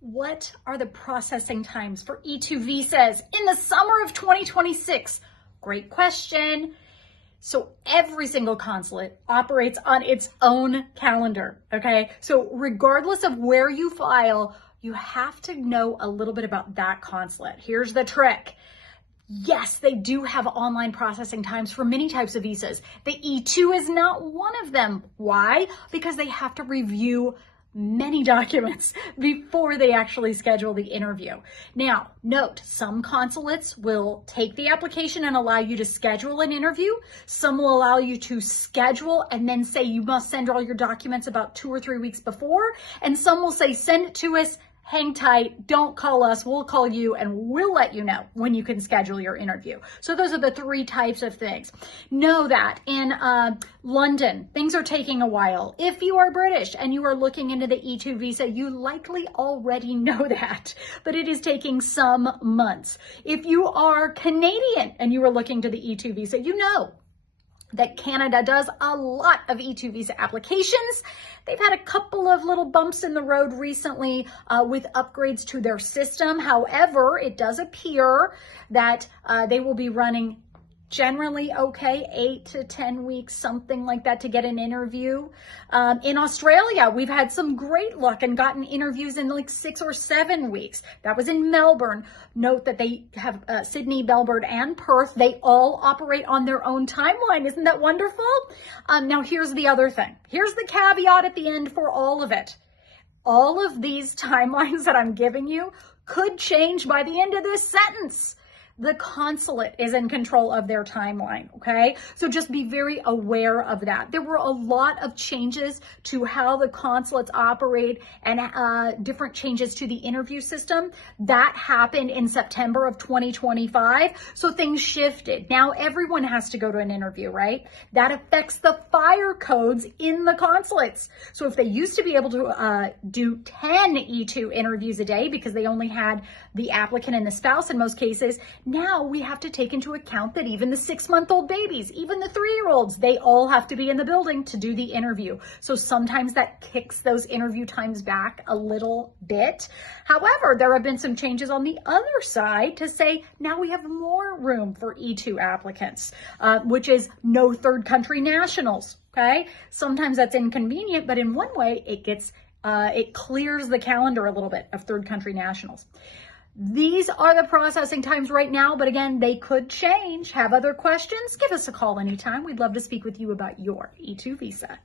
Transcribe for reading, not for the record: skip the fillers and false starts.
What are the processing times for E2 visas in the summer of 2026? Great question. So every single consulate operates on its own calendar, okay? So regardless of where you file, you have to know a little bit about that consulate. Here's the trick. Yes, they do have online processing times for many types of visas. The E2 is not one of them. Why? Because they have to review many documents before they actually schedule the interview. Now, note, some consulates will take the application and allow you to schedule an interview. Some will allow you to schedule and then say you must send all your documents about 2 or 3 weeks before. And some will say, send it to us, hang tight, don't call us, we'll call you, and we'll let you know when you can schedule your interview. So those are the 3 types of things. Know that in London, things are taking a while. If you are British and you are looking into the E2 visa, you likely already know that, but it is taking some months. If you are Canadian and you are looking to the E2 visa, you know that Canada does a lot of E2 visa applications. They've had a couple of little bumps in the road recently with upgrades to their system. However, it does appear that they will be running generally okay, 8 to 10 weeks, something like that, to get an interview. In Australia, we've had some great luck and gotten interviews in like 6 or 7 weeks. That was in Melbourne. Note that they have Sydney, Melbourne, and Perth. They all operate on their own timeline. Isn't that wonderful? Now, here's the other thing. Here's the caveat at the end for all of it. All of these timelines that I'm giving you could change by the end of this sentence. The consulate is in control of their timeline, okay? So just be very aware of that. There were a lot of changes to how the consulates operate and different changes to the interview system. That happened in September of 2025, so things shifted. Now everyone has to go to an interview, right? That affects the fire codes in the consulates. So if they used to be able to do 10 E2 interviews a day because they only had the applicant and the spouse in most cases, now we have to take into account that even the 6-month-old babies, even the 3-year-olds, they all have to be in the building to do the interview. So sometimes that kicks those interview times back a little bit. However, there have been some changes on the other side to say now we have more room for E2 applicants, which is no third country nationals, okay? Sometimes that's inconvenient, but in one way it clears the calendar a little bit of third country nationals. These are the processing times right now, but again, they could change. Have other questions? Give us a call anytime. We'd love to speak with you about your E2 visa.